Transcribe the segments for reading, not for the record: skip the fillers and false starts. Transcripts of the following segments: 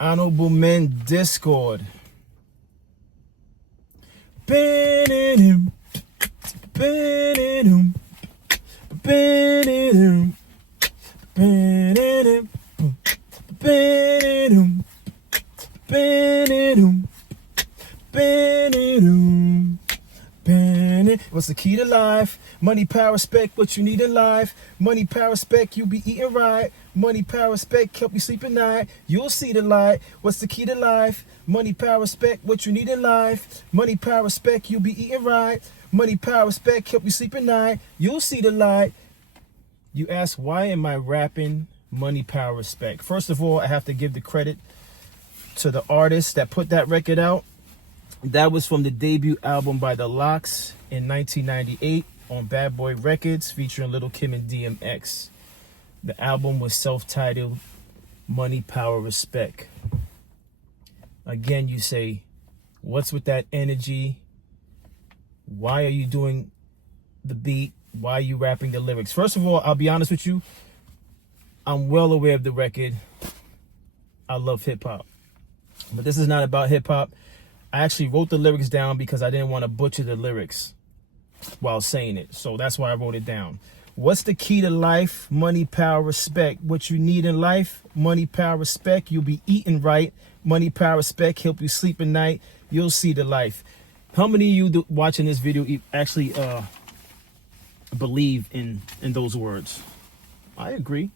Honorable Men Discord. Ba-da-dum, ba-da-dum, ba-da-dum, ba-da-dum, ba-da-dum, ba-da-dum, ba-da-dum. What's the key to life? Money, power, respect, what you need in life. Money, power, respect, you be eating right. Money, power, respect, help you sleep at night. You'll see the light. What's the key to life? Money, power, respect, what you need in life. Money, power, respect, you be eating right. Money, power, respect, help you sleep at night. You'll see the light. You ask, why am I rapping Money, Power, Respect? First of all, I have to give the credit to the artist that put that record out. That was from the debut album by The LOX in 1998 on Bad Boy Records, featuring Lil' Kim and DMX. The album was self-titled Money, Power, Respect. Again, you say, what's with that energy? Why are you doing the beat? Why are you rapping the lyrics? First of all, I'll be honest with you. I'm well aware of the record. I love hip-hop. But this is not about hip-hop. I actually wrote the lyrics down because I didn't want to butcher the lyrics while saying it. So that's why I wrote it down. What's the key to life? Money, power, respect. What you need in life? Money, power, respect. You'll be eating right. Money, power, respect. Help you sleep at night. You'll see the life. How many of you watching this video actually believe in those words? I agree.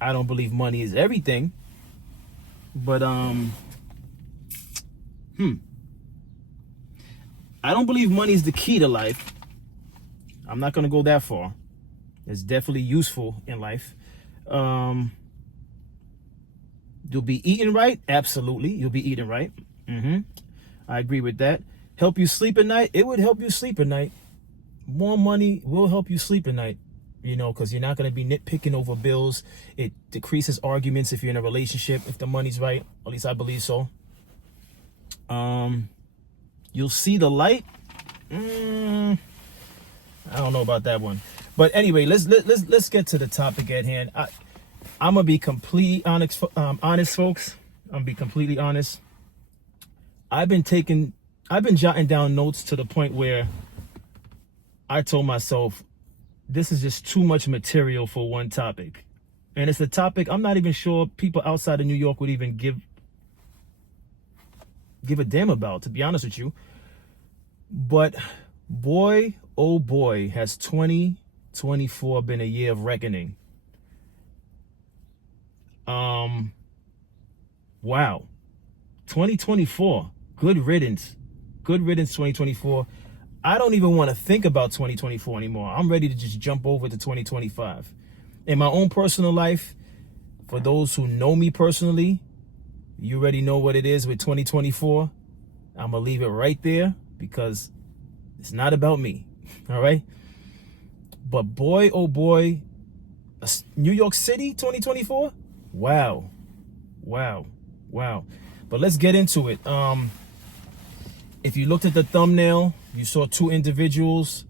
I don't believe money is everything. But I don't believe money is the key to life. I'm not going to go that far. It's definitely useful in life. You'll be eating right? Absolutely. You'll be eating right. I agree with that. Help you sleep at night? It would help you sleep at night. More money will help you sleep at night. You know, because you're not going to be nitpicking over bills. It decreases arguments if you're in a relationship, if the money's right. At least I believe so. You'll see the light. I don't know about that one, but anyway, let's get to the topic at hand. I'm gonna be completely honest, folks. I'm gonna be completely honest. I've been jotting down notes to the point where I told myself, this is just too much material for one topic, and it's a topic I'm not even sure people outside of New York would even give a damn about, to be honest with you. But boy, oh boy, has 2024 been a year of reckoning. Wow. 2024. Good riddance. Good riddance, 2024. I don't even want to think about 2024 anymore. I'm ready to just jump over to 2025. In my own personal life, for those who know me personally, you already know what it is with 2024. I'm going to leave it right there because it's not about me. All right. But boy, oh boy, New York City 2024. Wow. Wow. Wow. But let's get into it. If you looked at the thumbnail, you saw two individuals.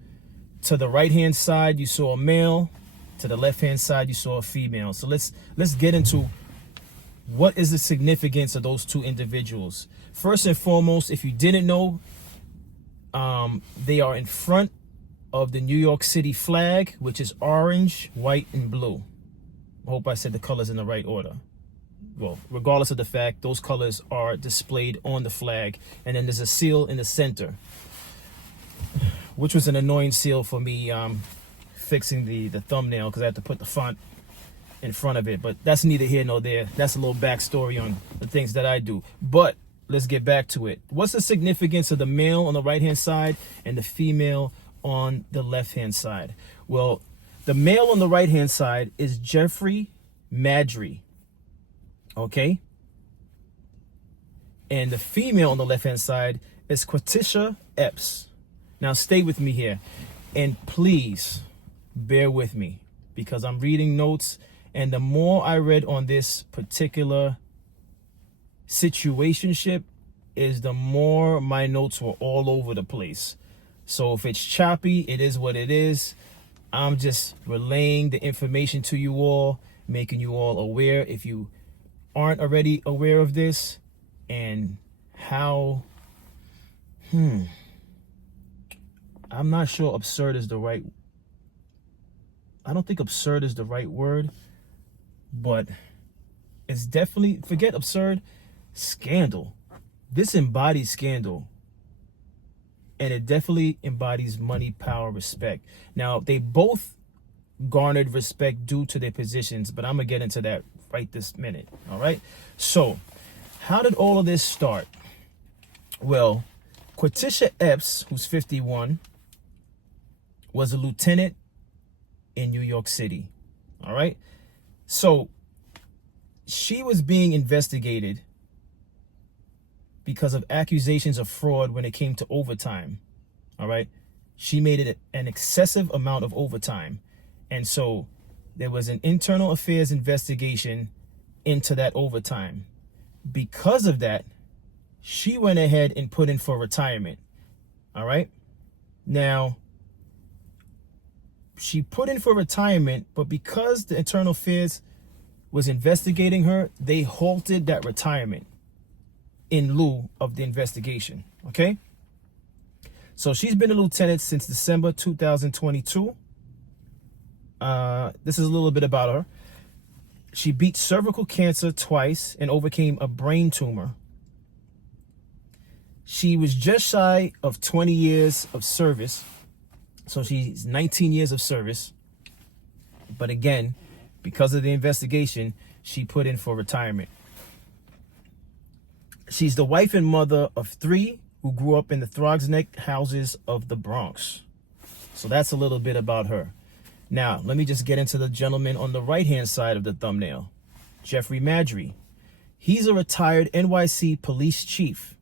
To the right-hand side, you saw a male. To the left-hand side, you saw a female. So let's get into what is the significance of those two individuals. First and foremost, if you didn't know, they are in front of the New York City flag, which is orange, white, and blue. I hope I said the colors in the right order. Well, regardless of the fact, those colors are displayed on the flag. And then there's a seal in the center, which was an annoying seal for me fixing the thumbnail because I had to put the font in front of it. But that's neither here nor there. That's a little backstory on the things that I do. But let's get back to it. What's the significance of the male on the right-hand side and the female on the left-hand side? Well, the male on the right-hand side is Jeffrey Maddrey. Okay? And the female on the left-hand side is Quatisha Epps. Now, stay with me here. And please, bear with me. Because I'm reading notes. And the more I read on this particular situationship, is the more my notes were all over the place. So if it's choppy, it is what it is. I'm just relaying the information to you all, making you all aware. If you aren't already aware of this and how, I'm not sure absurd is the right, I don't think absurd is the right word, but it's definitely, forget absurd, scandal. This embodies scandal. And it definitely embodies money, power, respect. Now, they both garnered respect due to their positions, but I'm going to get into that right this minute. All right. So how did all of this start? Well, Quetisha Epps, who's 51, was a lieutenant in New York City. All right. So she was being investigated because of accusations of fraud when it came to overtime. All right. She made it an excessive amount of overtime. And so there was an internal affairs investigation into that overtime. Because of that, she went ahead and put in for retirement. All right. Now, she put in for retirement, but because the internal affairs was investigating her, they halted that retirement in lieu of the investigation. Okay. So she's been a lieutenant since December 2022. This is a little bit about her. She beat cervical cancer twice and overcame a brain tumor. She was just shy of 20 years of service. So she's 19 years of service. But again, because of the investigation, she put in for retirement. She's the wife and mother of 3 who grew up in the Throgs Neck houses of the Bronx. So that's a little bit about her. Now, let me just get into the gentleman on the right-hand side of the thumbnail, Jeffrey Maddrey. He's a retired NYC police chief.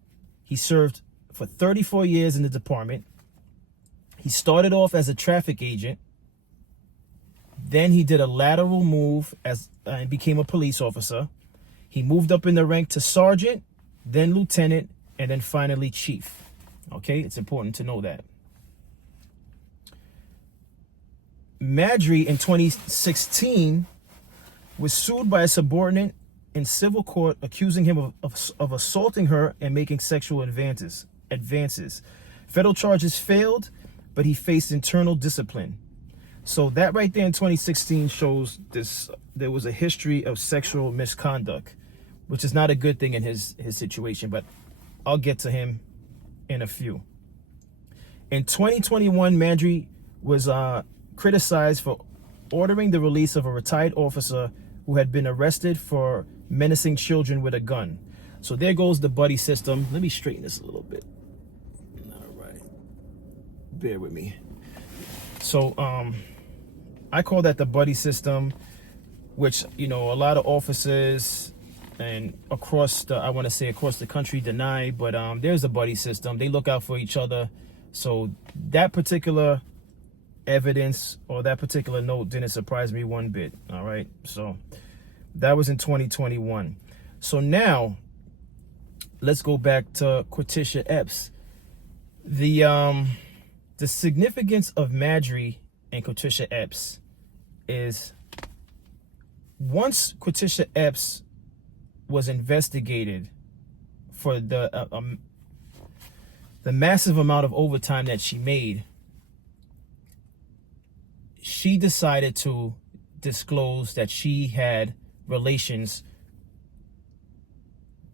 He served for 34 years in the department. He started off as a traffic agent. Then he did a lateral move and became a police officer. He moved up in the rank to sergeant, then lieutenant, and then finally chief. Okay, it's important to know that. Maddrey in 2016 was sued by a subordinate in civil court accusing him of assaulting her and making sexual advances. Federal charges failed, but he faced internal discipline. So that right there in 2016 shows there was a history of sexual misconduct, which is not a good thing in his situation, but I'll get to him in a few. In 2021, Maddrey was criticized for ordering the release of a retired officer who had been arrested for menacing children with a gun. So there goes the buddy system. Let me straighten this a little bit. All right. Bear with me. So I call that the buddy system, which, a lot of officers and across the country deny, but there's a buddy system. They look out for each other. So that particular evidence or that particular note didn't surprise me one bit. All right. So that was in 2021. So now let's go back to Quetisha Epps. The significance of Maddrey and Quetisha Epps is once Quetisha Epps was investigated for the massive amount of overtime that she made, she decided to disclose that she had relations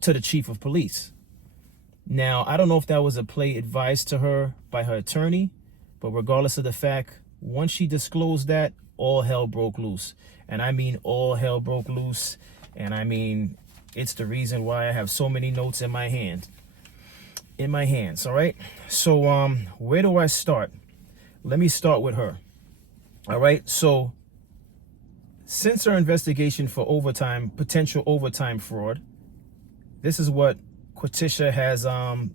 to the chief of police. Now, I don't know if that was a play advised to her by her attorney, but regardless of the fact, once she disclosed that, all hell broke loose. And I mean all hell broke loose. And I mean, it's the reason why I have so many notes in my hands, all right? So where do I start? Let me start with her. All right, so since her investigation for potential overtime fraud, this is what Quetisha has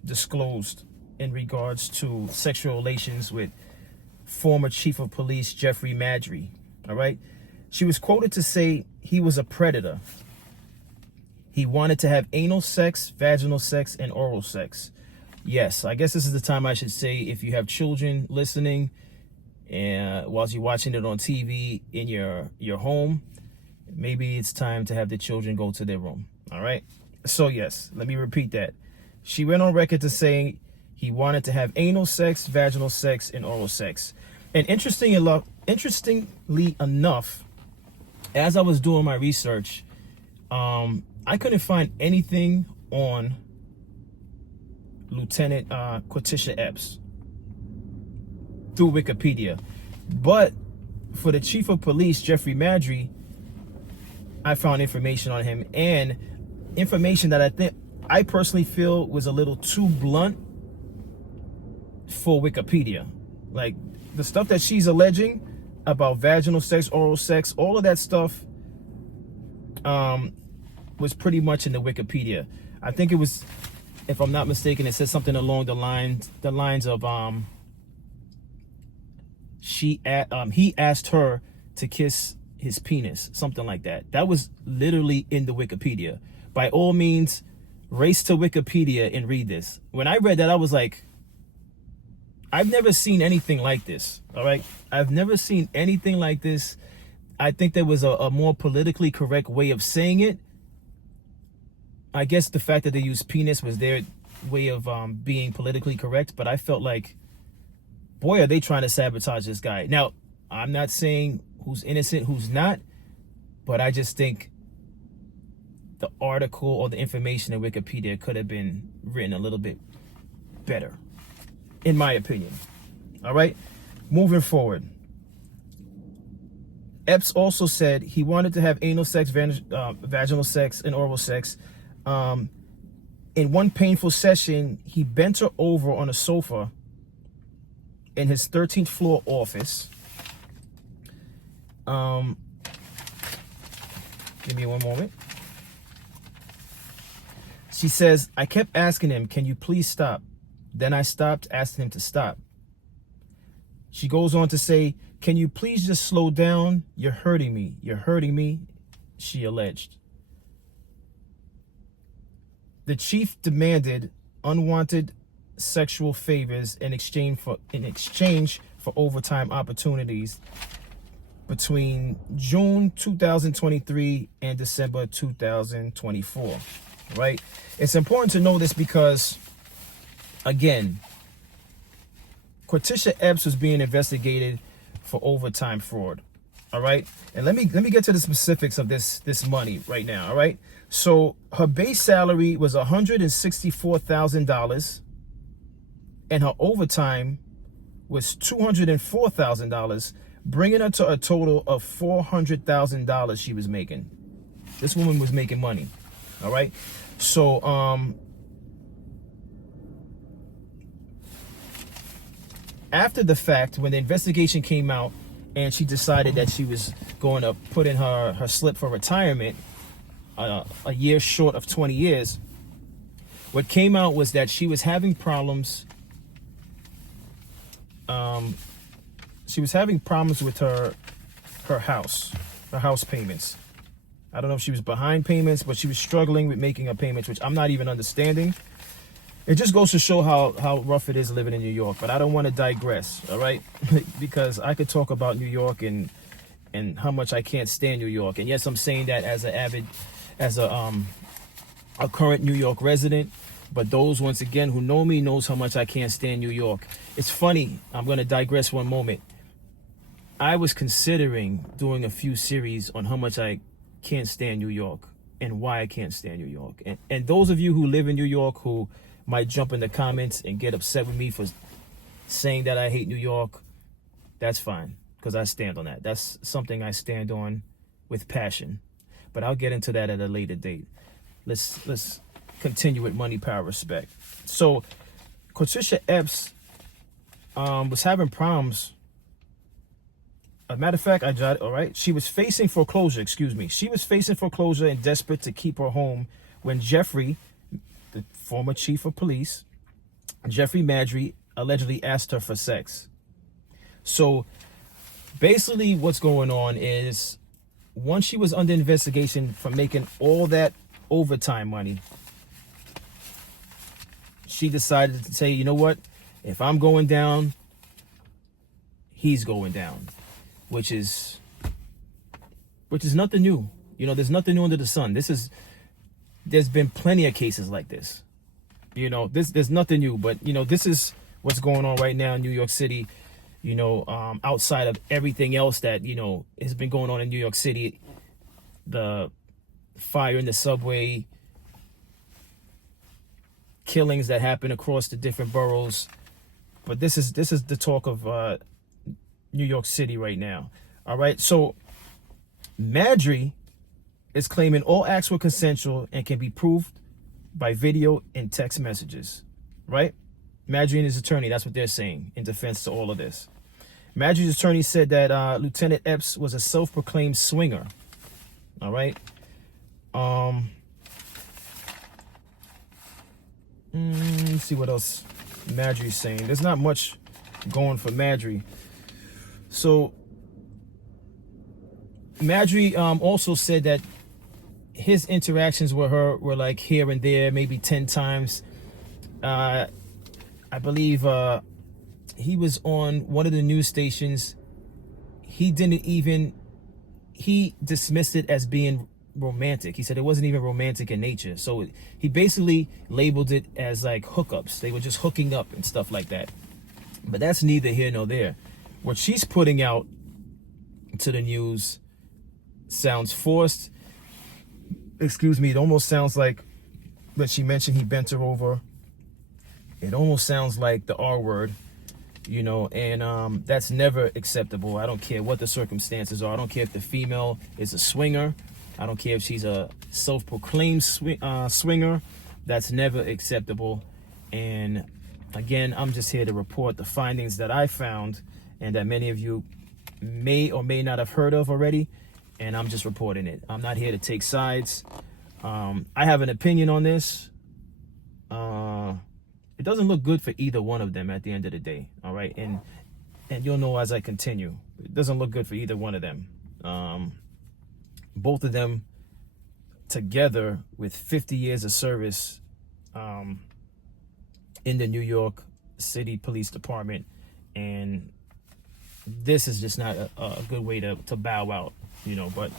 disclosed in regards to sexual relations with former chief of police Jeffrey Maddrey. All right, she was quoted to say he was a predator. He wanted to have anal sex, vaginal sex, and oral sex. Yes, I guess this is the time I should say, if you have children listening, and whilst you're watching it on TV in your home, maybe it's time to have the children go to their room. All right. So yes, let me repeat that. She went on record to say he wanted to have anal sex, vaginal sex, and oral sex. And interestingly enough, as I was doing my research, I couldn't find anything on Lieutenant Quatisha Epps through Wikipedia. But for the chief of police, Jeffrey Maddrey, I found information on him, and information that I personally feel was a little too blunt for Wikipedia. Like, the stuff that she's alleging about vaginal sex, oral sex, all of that stuff was pretty much in the Wikipedia. I think it was, if I'm not mistaken, it said something along the lines of he asked her to kiss his penis, something like that. That was literally in the Wikipedia. By all means, race to Wikipedia and read this. When I read that, I was like, I've never seen anything like this. All right, I've never seen anything like this. I think there was a more politically correct way of saying it. I guess the fact that they used penis was their way of being politically correct, but I felt like, boy, are they trying to sabotage this guy. Now, I'm not saying who's innocent, who's not, but I just think the article or the information in Wikipedia could have been written a little bit better, in my opinion. All right, moving forward. Epps also said he wanted to have anal sex, vaginal sex, and oral sex. In one painful session, he bent her over on a sofa in his 13th floor office. Give me one moment. She says, I kept asking him, can you please stop? Then I stopped asking him to stop. She goes on to say, can you please just slow down? You're hurting me. You're hurting me, she alleged. The chief demanded unwanted sexual favors in exchange for overtime opportunities between June 2023 and December 2024. Right? It's important to know this because, again, Quatisha Epps was being investigated for overtime fraud. All right, and let me get to the specifics of this money right now. All right, so her base salary was $164,000, and her overtime was $204,000, bringing her to a total of $400,000 she was making. This woman was making money. All right, so after the fact, when the investigation came out and she decided that she was going to put in her slip for retirement a year short of 20 years, what came out was that she was having problems. She was having problems with her house payments. I don't know if she was behind payments, but she was struggling with making her payments, which I'm not even understanding. It just goes to show how rough it is living in New York. But I don't want to digress, all right? Because I could talk about New York and how much I can't stand New York. And yes, I'm saying that as a current New York resident. But those, once again, who know me knows how much I can't stand New York. It's funny. I'm going to digress one moment. I was considering doing a few series on how much I can't stand New York and why I can't stand New York. And those of you who live in New York who might jump in the comments and get upset with me for saying that I hate New York, that's fine, because I stand on that. That's something I stand on with passion. But I'll get into that at a later date. Let's continue with money, power, respect. So Quatisha Epps was having problems. As a matter of fact, I jotted, all right. She was facing foreclosure, She was facing foreclosure and desperate to keep her home when Jeffrey, the former chief of police, Jeffrey Maddrey, allegedly asked her for sex. So basically what's going on is, once she was under investigation for making all that overtime money, she decided to say, you know what? If I'm going down, he's going down, which is nothing new. There's nothing new under the sun. There's been plenty of cases like this. There's nothing new, but this is what's going on right now in New York City. Outside of everything else that has been going on in New York City, the fire in the subway, killings that happen across the different boroughs. But this is the talk of New York City right now. All right, so Madry is claiming all acts were consensual and can be proved by video and text messages, right? Madry and his attorney, that's what they're saying in defense to all of this. Madry's attorney said that Lieutenant Epps was a self-proclaimed swinger. All right. Let's see what else Madry's saying. There's not much going for Madry. So Madry also said that his interactions with her were like here and there, maybe 10 times. I believe he was on one of the news stations. He dismissed it as being romantic. He said it wasn't even romantic in nature. So he basically labeled it as like hookups. They were just hooking up and stuff like that. But that's neither here nor there. What she's putting out to the news sounds forced. Excuse me, it almost sounds like when she mentioned he bent her over. It almost sounds like the R word, and that's never acceptable. I don't care what the circumstances are. I don't care if the female is a swinger. I don't care if she's a self-proclaimed swinger. That's never acceptable. And again, I'm just here to report the findings that I found and that many of you may or may not have heard of already. And I'm just reporting it. I'm not here to take sides. I have an opinion on this. It doesn't look good for either one of them at the end of the day. All right. And you'll know as I continue, it doesn't look good for either one of them. Both of them together with 50 years of service in the New York City Police Department. And this is just not a good way to bow out, but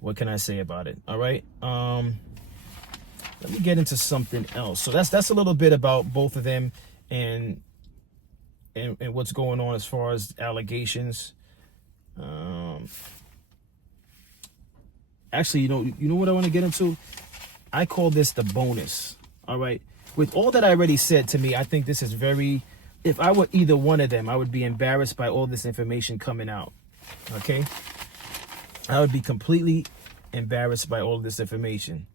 what can I say about it? All right. Let me get into something else. So that's a little bit about both of them and what's going on as far as allegations. Actually, you know what I want to get into? I call this the bonus. All right. With all that I already said, to me, I think this is very, if I were either one of them, I would be embarrassed by all this information coming out. Okay. I would be completely embarrassed by all this information.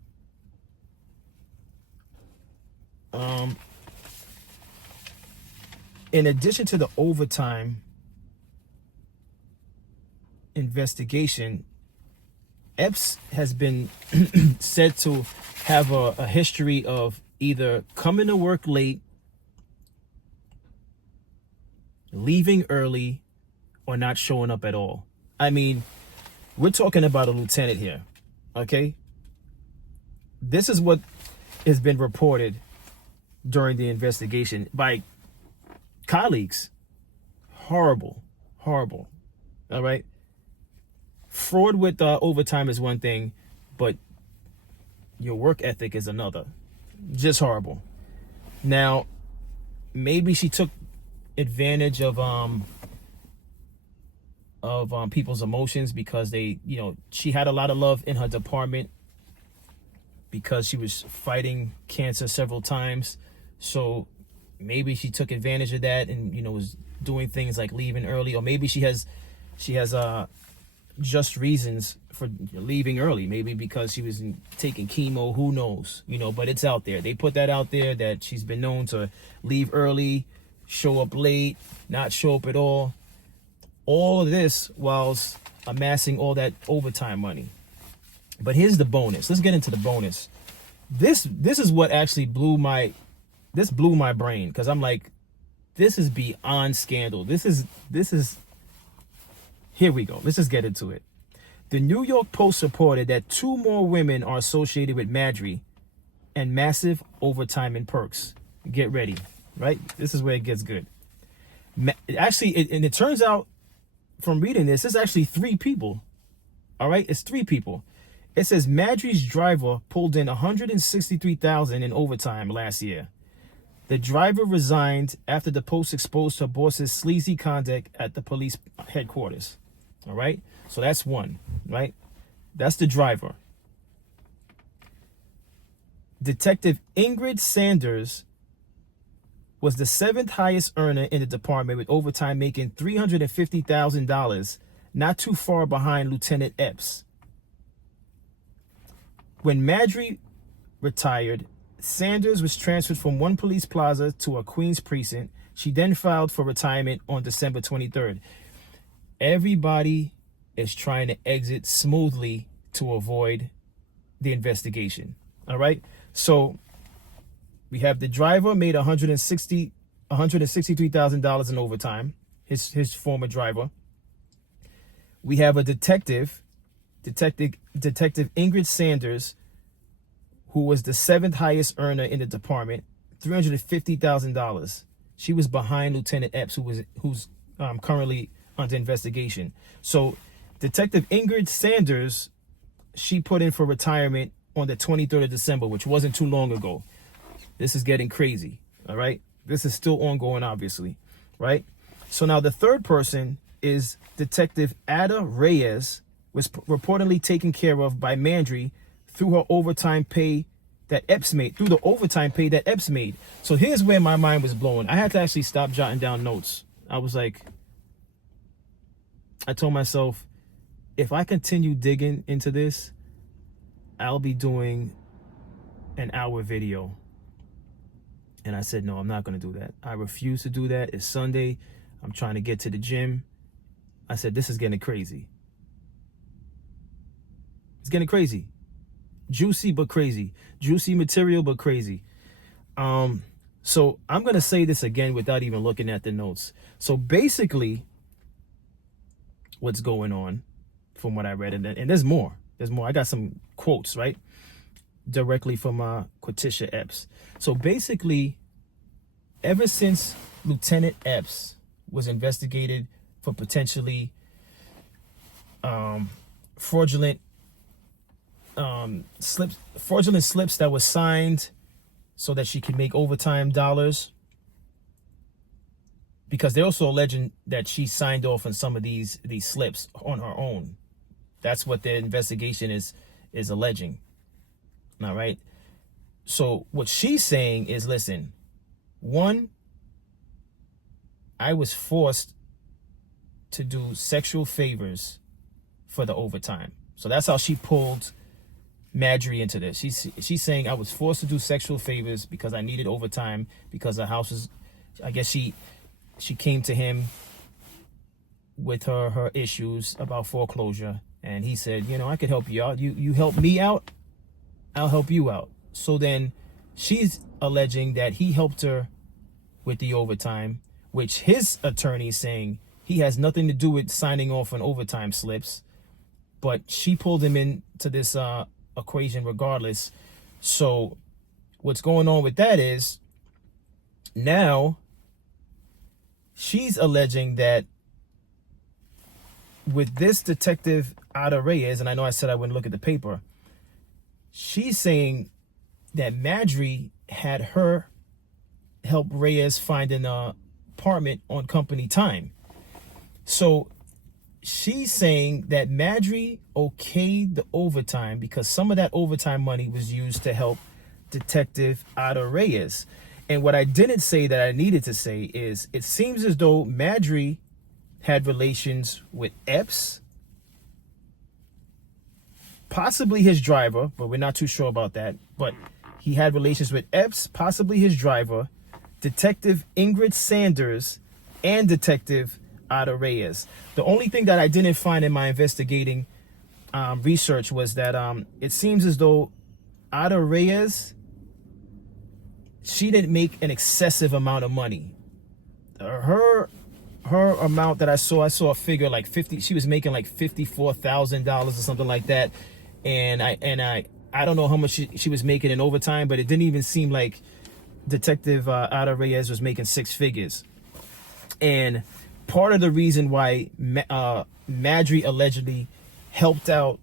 In addition to the overtime investigation, Epps has been said to have a history of either coming to work late, leaving early, or not showing up at all. I mean, we're talking about a lieutenant here, okay? This is what has been reported during the investigation by colleagues. Horrible. All right. Fraud with overtime is one thing, but your work ethic is another. Just horrible. Now, maybe she took advantage of people's emotions because she had a lot of love in her department because she was fighting cancer several times. So maybe she took advantage of that and was doing things like leaving early, or maybe she has just reasons for leaving early, maybe because she was taking chemo, who knows, but it's out there. They put that out there that she's been known to leave early, show up late, not show up at all of this whilst amassing all that overtime money. But here's the bonus. Let's get into the bonus. This is what actually blew my brain, because I'm like, this is beyond scandal. This is here we go. Let's just get into it. The New York Post reported that 2 more women are associated with Madry and massive overtime and perks. Get ready, right? This is where it gets good. Actually, it turns out from reading this, there's actually 3 people All right, it's 3 people. It says Madry's driver pulled in $163,000 in overtime last year. The driver resigned after the post exposed her boss's sleazy conduct at the police headquarters. All right, so that's one, right? That's the driver. Detective Ingrid Sanders was the 7th highest earner in the department, with overtime making $350,000, not too far behind Lieutenant Epps. When Madry retired, Sanders was transferred from one police plaza to a Queens precinct. She then filed for retirement on December 23rd. Everybody is trying to exit smoothly to avoid the investigation. All right. So we have the driver made $163,000 in overtime, his former driver. We have a detective Ingrid Sanders, who was the 7th highest earner in the department, $350,000. She was behind Lieutenant Epps, who's currently under investigation. So Detective Ingrid Sanders, she put in for retirement on the 23rd of December, which wasn't too long ago. This is getting crazy, all right? This is still ongoing, obviously, right? So now the third person is Detective Ada Reyes, was reportedly taken care of by Madry through the overtime pay that Epps made. So here's where my mind was blown. I had to actually stop jotting down notes. I was like, I told myself, if I continue digging into this, I'll be doing an hour video. And I said, no, I'm not going to do that. I refuse to do that. It's Sunday. I'm trying to get to the gym. I said, this is getting crazy. It's getting crazy. Juicy, but crazy. Juicy material, but crazy. So I'm going to say this again without even looking at the notes. So basically, what's going on from what I read, and there's more. I got some quotes, right? Directly from Quatisha Epps. So basically, ever since Lieutenant Epps was investigated for potentially fraudulent slips that were signed so that she could make overtime dollars, because they're also alleging that she signed off on some of these slips on her own. That's what the investigation is alleging. All right. So what she's saying is, listen, one, I was forced to do sexual favors for the overtime. So that's how she pulled Madry into this. She's saying I was forced to do sexual favors because I needed overtime, because the house was, I guess she came to him with her issues about foreclosure, and he said, I could help you out. You help me out, I'll help you out. So then she's alleging that he helped her with the overtime, which his attorney is saying he has nothing to do with signing off on overtime slips, but she pulled him into this equation regardless. So what's going on with that is, now she's alleging that with this Detective Ada Reyes, and I know I said I wouldn't look at the paper, she's saying that Madry had her help Reyes find an apartment on company time. So she's saying that Madry okayed the overtime because some of that overtime money was used to help Detective Ada Reyes. And what I didn't say that I needed to say is, it seems as though Madry had relations with Epps, possibly his driver, but we're not too sure about that. But he had relations with Epps, possibly his driver, Detective Ingrid Sanders, and Detective Ada Reyes. The only thing that I didn't find in my investigating research was that it seems as though Ada Reyes, she didn't make an excessive amount of money. Her amount that I saw a figure like 50. She was making like $54,000 or something like that, and I don't know how much she was making in overtime, but it didn't even seem like Detective Ada Reyes was making 6 figures. And part of the reason why Madry allegedly helped out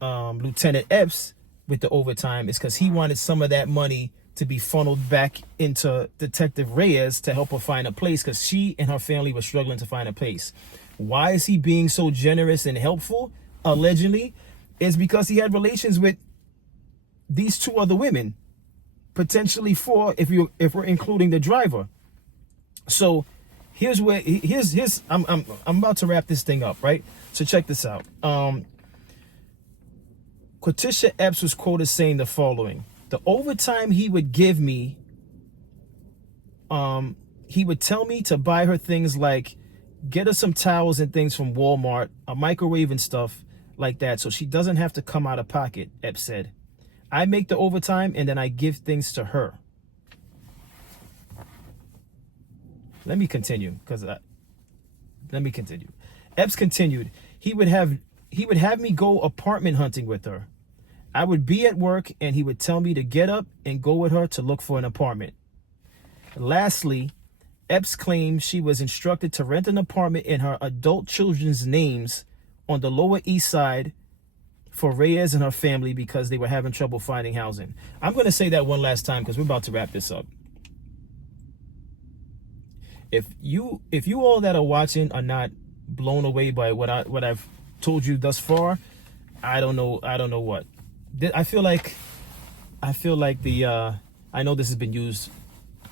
Lieutenant Epps with the overtime is because he wanted some of that money to be funneled back into Detective Reyes to help her find a place, because she and her family were struggling to find a place. Why is he being so generous and helpful? Allegedly, is because he had relations with these two other women, potentially four if we're including the driver. So here's I'm about to wrap this thing up, right? So check this out. Quatisha Epps was quoted saying the following: the overtime he would give me, he would tell me to buy her things like get her some towels and things from Walmart, a microwave and stuff like that, so she doesn't have to come out of pocket, Epps said. I make the overtime and then I give things to her. Let me continue. Epps continued. He would have me go apartment hunting with her. I would be at work and he would tell me to get up and go with her to look for an apartment. Lastly, Epps claimed she was instructed to rent an apartment in her adult children's names on the Lower East Side for Reyes and her family because they were having trouble finding housing. I'm going to say that one last time because we're about to wrap this up. If you all that are watching are not blown away by what I've told you thus far, I don't know what. I feel like the I know this has been used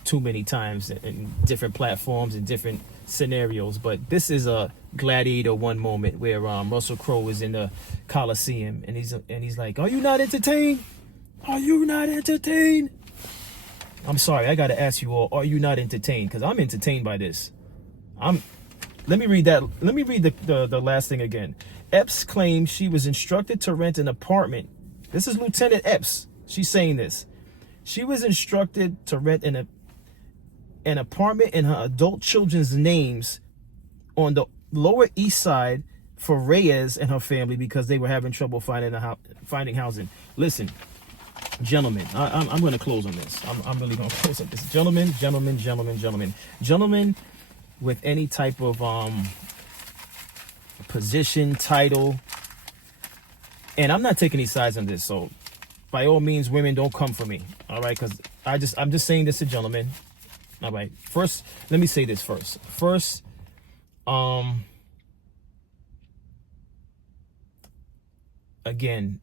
too many times in different platforms and different scenarios, but this is a Gladiator 1 moment where Russell Crowe is in the Coliseum and he's like, "Are you not entertained? Are you not entertained?" I'm sorry, I gotta ask you all, are you not entertained? Because I'm entertained by this. Let me read the last thing again. Epps claimed she was instructed to rent an apartment. This is Lieutenant Epps. She's saying this. She was instructed to rent an apartment in her adult children's names on the Lower East Side for Reyes and her family because they were having trouble finding housing. Listen, gentlemen, I'm going to close on this. I'm really going to close on this. Gentlemen with any type of position, title, and I'm not taking any sides on this, so by all means, women, don't come for me, all right? Because I'm just saying this to gentlemen, all right? First, let me say this first. Again,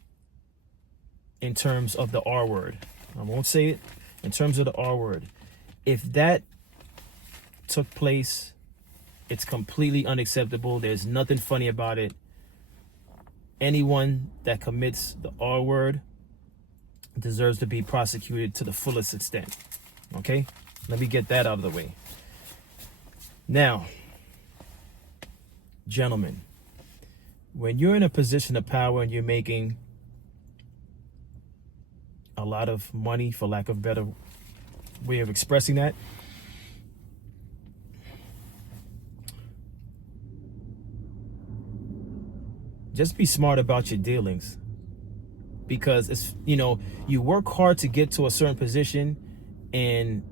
in terms of the R word, I won't say it. In terms of the R word, if that took place, it's completely unacceptable. There's nothing funny about it. Anyone that commits the R word deserves to be prosecuted to the fullest extent. Okay? Let me get that out of the way. Now, gentlemen, when you're in a position of power and you're making a lot of money, for lack of a better way of expressing that, just be smart about your dealings, because it's, you work hard to get to a certain position, and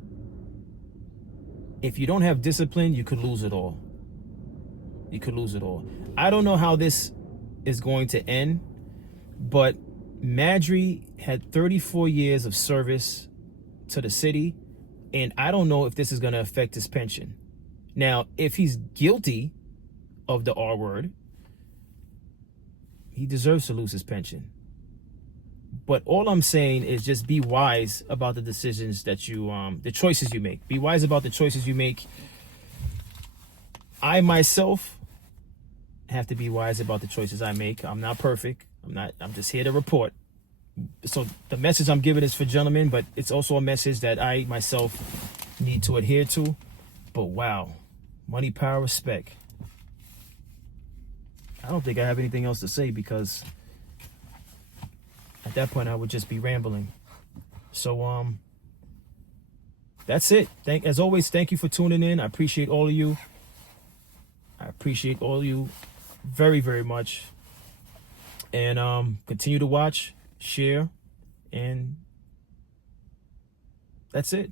if you don't have discipline, you could lose it all. I don't know how this is going to end, but Madry had 34 years of service to the city, and I don't know if this is going to affect his pension. Now, if he's guilty of the R word, he deserves to lose his pension. But all I'm saying is just be wise about the decisions that the choices you make. Be wise about the choices you make. I myself have to be wise about the choices I make. I'm not perfect. I'm just here to report. So the message I'm giving is for gentlemen, but it's also a message that I myself need to adhere to. But wow, money, power, respect. I don't think I have anything else to say, because at that point I would just be rambling. So that's it. As always, thank you for tuning in. I appreciate all of you. Very, very much. And continue to watch, share, and that's it.